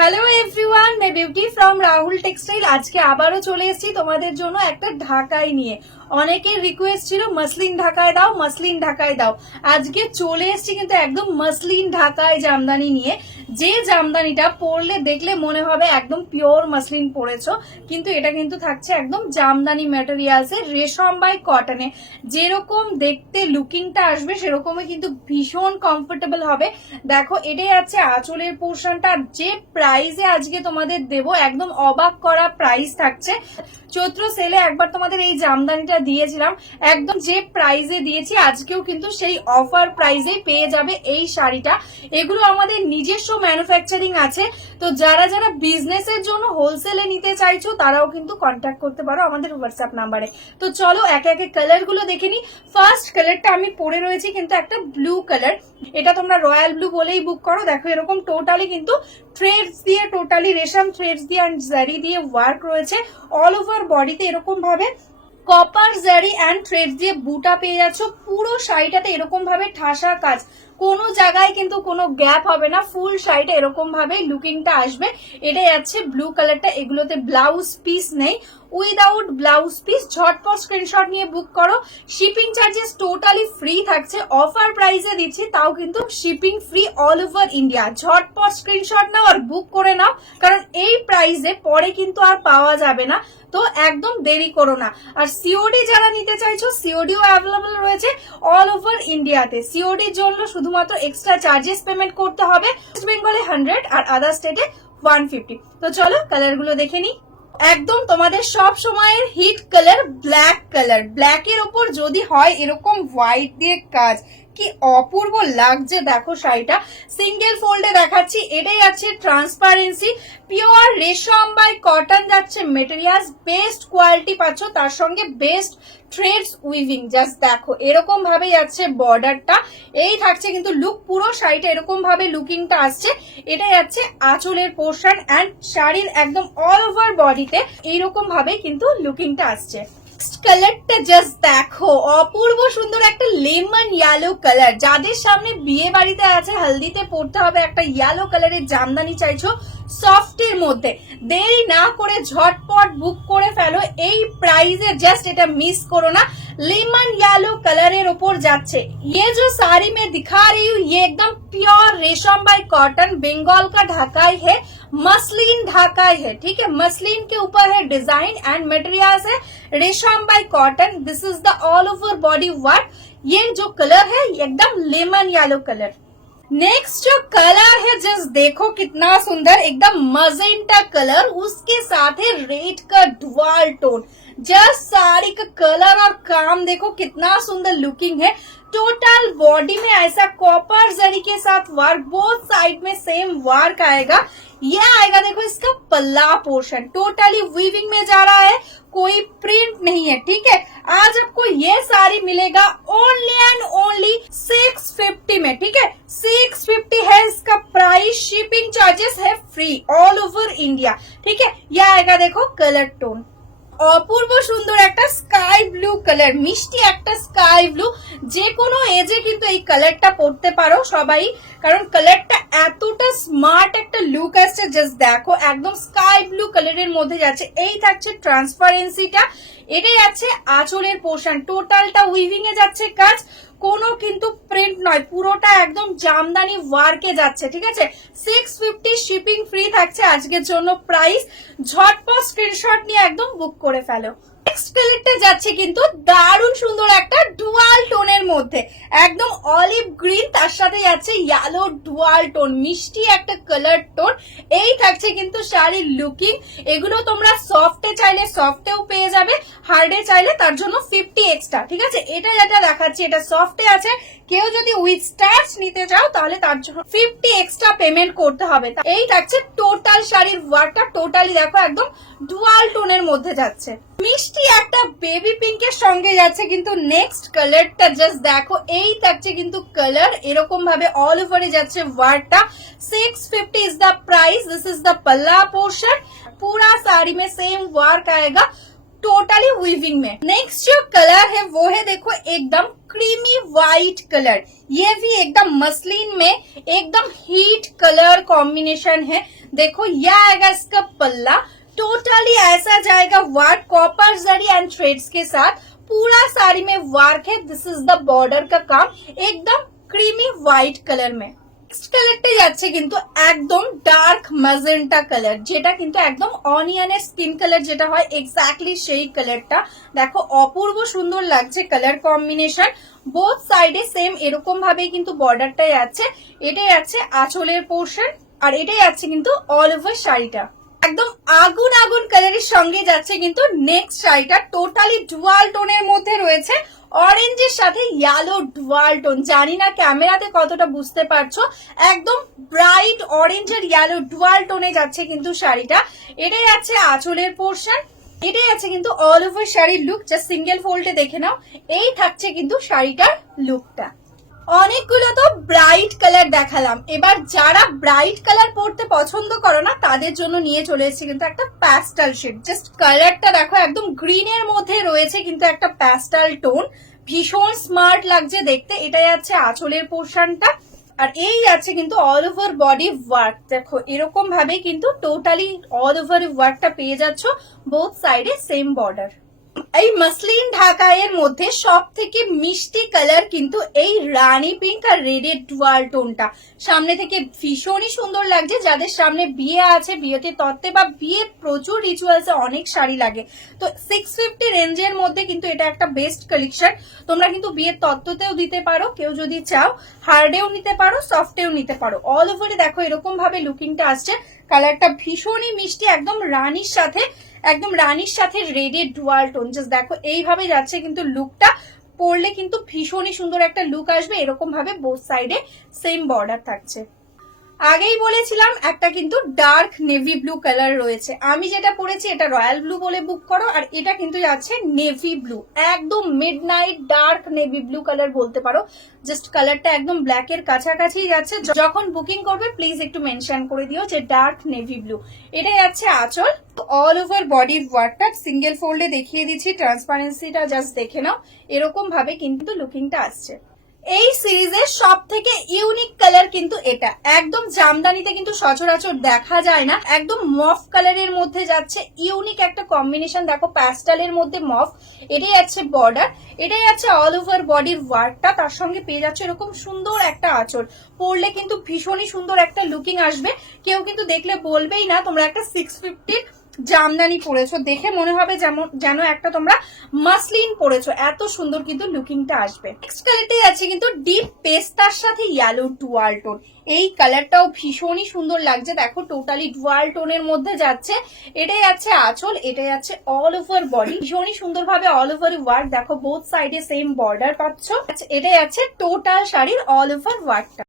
Hello everyone, May beauty from Rahul textile. আজকে আবারও চলে এসেছি তোমাদের জন্য একটা ঢাকাই নিয়ে। অনেকের রিকোয়েস্ট ছিল মসলিন ঢাকায় দাও, মসলিন ঢাকায় দাও। আজকে চলে এসেছি কিন্তু একদম মসলিন ঢাকায় জামদানি নিয়ে। যে জামদানিটা পরলে দেখলে মনে হবে একদম পিওর মসলিন পরেছো, কিন্তু এটা কিন্তু থাকছে একদম জামদানি ম্যাটেরিয়ালসে, রেশম বাই কটনে। যেরকম দেখতে লুকিংটা আসবে সেরকমই কিন্তু ভীষণ কমফোর্টেবল হবে। দেখো, এটাই আছে আঁচলের পোর্শনটা। যে প্রাইসে আজকে তোমাদের দেব, একদম অবাক করা প্রাইস থাকছে। চৈত্র সেলে একবার তোমাদের এই জামদানিটা দিয়েছিলাম, একদম যে প্রাইসে দিয়েছি আজকেও কিন্তু সেই অফার প্রাইসেই পেয়ে যাবে এই শাড়িটা। এগুলো আমাদের নিজস্ব ম্যানুফ্যাকচারিং আছে, তো যারা যারা বিজনেসের জন্য হোলসেলে নিতে চাইছো তারাও কিন্তু কন্ট্যাক্ট করতে পারো আমাদের হোয়াটসঅ্যাপ নাম্বারে। তো চলো একে একে কালার গুলো দেখে নি। ফার্স্ট কালারটা আমি পরে রয়েছি কিন্তু একটা ব্লু কালার। এটা তোমরা রয়্যাল ব্লু বলেই বুক করো। দেখো, এরকম টোটালি কিন্তু থ্রেডস দিয়ে, টোটালি রেশম থ্রেডস দিয়ে অ্যান্ড জারি দিয়ে ওয়ার্ক রয়েছে। অল ওভার বডিতে এরকম ভাবে কপার জারি অ্যান্ড থ্রেড দিয়ে বুটা পেয়ে যাচ্ছ। পুরো শাড়িটাতে এরকম ভাবে ঠাসা কাজ, কোনো জায়গায় কিন্তু কোনো গ্যাপ হবে না। ফুল শাড়িটা এরকম ভাবে লুকিংটা আসবে। এটাই আছে ব্লু কালারটা। এগুলোতে ব্লাউজ পিস নেই, উইদাউট ব্লাউজ পিস। ঝটপট স্ক্রিনশট নিয়ে বুক করো। শিপিং চার্জেস টোটালি ফ্রি থাকছে, অফার প্রাইসে দিচ্ছি, তাও কিন্তু shipping free all over India. ঝটপট স্ক্রিনশট নাও আর বুক করে নাও, কারণ এই প্রাইসে পরে কিন্তু আর পাওয়া যাবে না, তো একদম দেরি করো না। আর সিওডি যারা নিতে চাইছো, সিওডিও অ্যাভেলেবল রয়েছে অল ওভার ইন্ডিয়াতে। সিওডির জন্য শুধুমাত্র এক্সট্রা চার্জেস পেমেন্ট করতে হবে। ওয়েস্ট বেঙ্গলে 100 আর আদার স্টেটে 150। তো চলো কালার গুলো দেখে নি। একদম তোমাদের সব সময়ের হিট কালার ব্ল্যাক কালার। ব্ল্যাকের ওপর যদি হয় এরকম হোয়াইট দিয়ে কাজ, কি অপূর্ব লাগছে। দেখো শাড়িটা সিঙ্গেল ফোল্ডে দেখাচ্ছি। এটাই আছে ট্রান্সপারেন্সি, পিওর রেশম বাই কটন যাচ্ছে মেটেরিয়াল। বেস্ট কোয়ালিটি পাচ্ছ, তার সঙ্গে বেস্ট থ্রেডস উইভিং। জাস্ট দেখো এরকম ভাবেই আছে বর্ডারটা। এই থাকছে কিন্তু লুক, পুরো শাড়িটা এরকম ভাবে লুকিংটা আসছে। এটাই আছে আঁচলের পোর্শন অ্যান্ড শাড়ির একদম অল ওভার বডিতে এইরকম ভাবে কিন্তু লুকিংটা আসছে। কালারটা জাস্ট দেখো, অপূর্ব সুন্দর একটা লেমন ইয়েলো কালার। যাদের সামনে বিয়ে বাড়িতে আছে, হলদিতে পড়তে হবে একটা ইয়েলো কালারের জামদানি চাইছো সফটের মধ্যে, দেরি না করে ঝটপট বুক করে ফেলো। এই প্রাইসে জাস্ট এটা মিস করো না। लेमन येलो कलर ऊपर जाच्छे। ये जो साड़ी में दिखा रही हूँ ये एकदम प्योर रेशम बाय कॉटन बंगाल का ढाकाई है, मसलिन ढाकाई है। ठीक है, मसलिन के ऊपर है डिजाइन एंड मटेरियल्स है रेशम bye cotton. This is the all over body work. ये जो कलर है एकदम लेमन येलो कलर। नेक्स्ट जो कलर है जस्ट देखो कितना सुंदर, एकदम मजेंटा कलर, उसके साथ है रेड का डुअल टोन। जस्ट साड़ी का कलर और काम देखो कितना सुंदर लुकिंग है। टोटल बॉडी में ऐसा कॉपर जरी के साथ वर्क, बोथ साइड में सेम वर्क आएगा। ये आएगा देखो इसका पल्ला पोर्शन, टोटली वीविंग में जा रहा है, कोई प्रिंट नहीं है। ठीक है, आज आपको ये साड़ी मिलेगा ओनली एंड ओनली 650 में। ठीक है, 650 है इसका प्राइस। शिपिंग चार्जेस है फ्री ऑल ओवर इंडिया। ठीक है, ये आएगा देखो कलर टोन, অপূর্ব সুন্দর একটা স্কাই ব্লু কালার, মিষ্টি একটা স্কাই ব্লু। যে কোনো এজে কিন্তু এই কালারটা পরতে পারো সবাই, কারণ কালারটা এতটা স্মার্ট একটা লুক আসছে। জাস্ট দেখো একদম স্কাই ব্লু কালারের মধ্যে যাচ্ছে। এই থাকছে ট্রান্সপারেন্সিটা। এটাই আছে আঁচলের পোর্শন, টোটালটা উইভিং এ যাচ্ছে কাজ, কোনো কিন্তু প্রিন্ট নয়, পুরোটা একদম জামদানি ওয়ার্কে যাচ্ছে। ঠিক আছে, 650 শিপিং ফ্রি থাকছে আজকের জন্য প্রাইস। ঝটপট স্ক্রিনশট নিয়ে একদম বুক করে ফেলো। নেক্সট কালারটা যাচ্ছে কিন্তু দারুণ সুন্দর একটা ডুয়াল টোনের মধ্যে, একদম অলিভ গ্রিন, তার সাথে যাচ্ছে ইয়েলো ডুয়াল টোন, মিষ্টি একটা কালার টোন। এই থাকছে কিন্তু শাড়ির লুকিং। এগুলো তোমরা সফটে চাইলে সফটেও পেয়ে যাবে, হার্ডে চাইলে তার জন্য 50 এক্সট্রা। ঠিক আছে, এটা যেটা দেখাচ্ছি এটা সফটে আছে। কেউ যদি উইথ স্টার্চ নিতে চাও তাহলে তার জন্য 50 এক্সট্রা পেমেন্ট করতে হবে। এই থাকছে টোটাল শাড়ির ওয়ার্কটা, টোটালি দেখো একদম ডুয়াল টোনের মধ্যে যাচ্ছে। মিষ্টি একটা বেবি পিঙ্কের সঙ্গে যাচ্ছে কিন্তু নেক্সট কালারটা। জাস্ট দেখো এই থাকছে কিন্তু কালার, এরকম ভাবে অল ওভারে যাচ্ছে ওয়ার্কটা। 650 is the price. This is the पल्ला पोर्शन, पूरा साड़ी में सेम वर्क आएगा। टोटली वीविंग में। नेक्स्ट जो कलर है वो है देखो एकदम क्रीमी व्हाइट कलर, ये भी एकदम मसलिन में एकदम हीट कलर कॉम्बिनेशन है। देखो यह आएगा इसका पल्ला, टोटली ऐसा जाएगा work copper zari and threads के साथ, पूरा साड़ी में वर्क है। दिस इज द बॉर्डर का काम एकदम क्रीमी व्हाइट कलर में। নেক্সট কালারটা যাচ্ছে কিন্তু একদম ডার্ক ম্যাজেন্টা কালার, যেটা কিন্তু একদম অনিয়নের স্কিন কালার যেটা হয় এক্স্যাক্টলি সেই কালারটা। দেখো অপূর্ব সুন্দর লাগছে কালার কম্বিনেশন, বোথ সাইডে সেম এরকম ভাবেই কিন্তু বর্ডারটাই আছে। এটাই আছে আঁচলের পোর্শন আর এটাই আছে কিন্তু অল ওভার শাড়িটা। একদম আগুন আগুন কালারের সঙ্গে যাচ্ছে কিন্তু নেক্সট শাড়িটা, টোটালি ডুয়াল টোনের মধ্যে রয়েছে, অরেঞ্জের সাথে ইয়েলো ডুয়াল টোন। জানি না ক্যামেরাতে কতটা বুঝতে পারছো, একদম ব্রাইট অরেঞ্জ আর ইয়েলো ডুয়াল টোনে যাচ্ছে কিন্তু শাড়িটা। এটাই আছে আঁচলের পোর্শন, এটাই আছে কিন্তু অল ওভার শাড়ির লুক। জাস্ট সিঙ্গেল ফোল্ডে দেখে নাও, এই থাকছে কিন্তু শাড়িটার লুকটা। অনেকগুলো তো ব্রাইট কালার দেখালাম, এবার যারা ব্রাইট কালার পরতে পছন্দ করো না তাদের জন্য নিয়ে চলে এসেছি কিন্তু একটা প্যাস্টেল শেড। জাস্ট কালারটা দেখো একদম গ্রিনের মধ্যে রয়েছে কিন্তু একটা প্যাস্টেল টোন, ভীষণ স্মার্ট লাগছে দেখতে। এটাই আছে আঁচলের পোর্শনটা আর এই আছে কিন্তু অল ওভার বডি ওয়ার্ক। দেখো এরকম ভাবে কিন্তু টোটালি অল ওভার ওয়ার্কটা পেয়ে যাচ্ছ, বোথ সাইডে সেম বর্ডার। এই মাসলিন ঢাকাইয়ের মধ্যে সব থেকে মিষ্টি কালার কিন্তু এই রানী পিঙ্ক আর রেডের ডুয়াল টোনটা। সামনে থেকে ভীষণই সুন্দর লাগছে, যাদের সামনে বিয়ে আছে, বিয়েতে তত্ত্বে বা বিয়ে প্রচুর রিচুয়ালসে অনেক শাড়ি লাগে, তো 650 রেঞ্জের মধ্যে কিন্তু এটা একটা বেস্ট কালেকশন। তোমরা কিন্তু বিয়ের তত্ত্বতেও দিতে পারো, কেউ যদি চাও হার্ডেও নিতে পারো, সফটেও নিতে পারো। অল ওভারে দেখো এরকম ভাবে লুকিংটা আসছে, কালারটা ভীষণই মিষ্টি, একদম রানীর সাথে রেডের ডুয়াল টোন। জাস্ট দেখো এইভাবে যাচ্ছে কিন্তু লুকটা, পরলে কিন্তু ভীষণই সুন্দর একটা লুক আসবে। এরকম ভাবে বোথ সাইডে সেম বর্ডার থাকছে। আগেই বলেছিলাম একটা কিন্তু ডার্ক নেভি ব্লু কালার রয়েছে, আমি যেটা পরেছি এটা রয়্যাল ব্লু বলে বুক করো, আর এটা কিন্তু যাচ্ছে নেভি ব্লু, একদম midnight dark navy blue colour বলতে পারো। জাস্ট কালারটা একদম ব্ল্যাক এর কাছাকাছি যাচ্ছে। যখন বুকিং করবে প্লিজ একটু মেনশন করে দিও যে ডার্ক নেভি ব্লু। এটা যাচ্ছে আঁচল, অল ওভার বডি ওয়ার্কটা সিঙ্গেল ফোল্ডে দেখিয়ে দিচ্ছি, ট্রান্সপারেন্সিটা জাস্ট দেখে নাও। এরকম ভাবে কিন্তু লুকিংটা আসছে। এই সিরিজের সব থেকে ইউনিক কালার কিন্তু এটা, একদম জামদানিতে কিন্তু সচরাচর দেখা যায় না, একদম মফ কালারের মধ্যে যাচ্ছে, ইউনিক একটা কম্বিনেশন। দেখো প্যাস্টেলের মধ্যে মফ, এটাই আছে বর্ডার, এটাই আছে অল ওভার বডির ওয়ার্কটা, তার সঙ্গে পেয়ে যাচ্ছে এরকম সুন্দর একটা আঁচল। পরলে কিন্তু ভীষণই সুন্দর একটা লুকিং আসবে, কেউ কিন্তু দেখলে বলবেই না তোমরা একটা 650 জামদানি পরেছো, দেখে মনে হবে যেন একটা তোমরা মাসলিন পরেছো, এত সুন্দর কিন্তু লুকিংটা আসবে। নেক্সট কালারটাই আছে কিন্তু ডিপ পেস্তার সাথে ইয়েলো ডুয়াল টোন, এই কালারটাও ভীষণই সুন্দর লাগছে। দেখো টোটালি ডুয়াল টোনের মধ্যে যাচ্ছে, এটাই আছে আঁচল, এটাই আছে অল ওভার বডি, ভীষণই সুন্দর ভাবে অল ওভার ওয়ার্ক। দেখো বোথ সাইডে সেম বর্ডার পাচ্ছ, এটাই আছে টোটাল শাড়ির অল ওভার ওয়ার্কটা।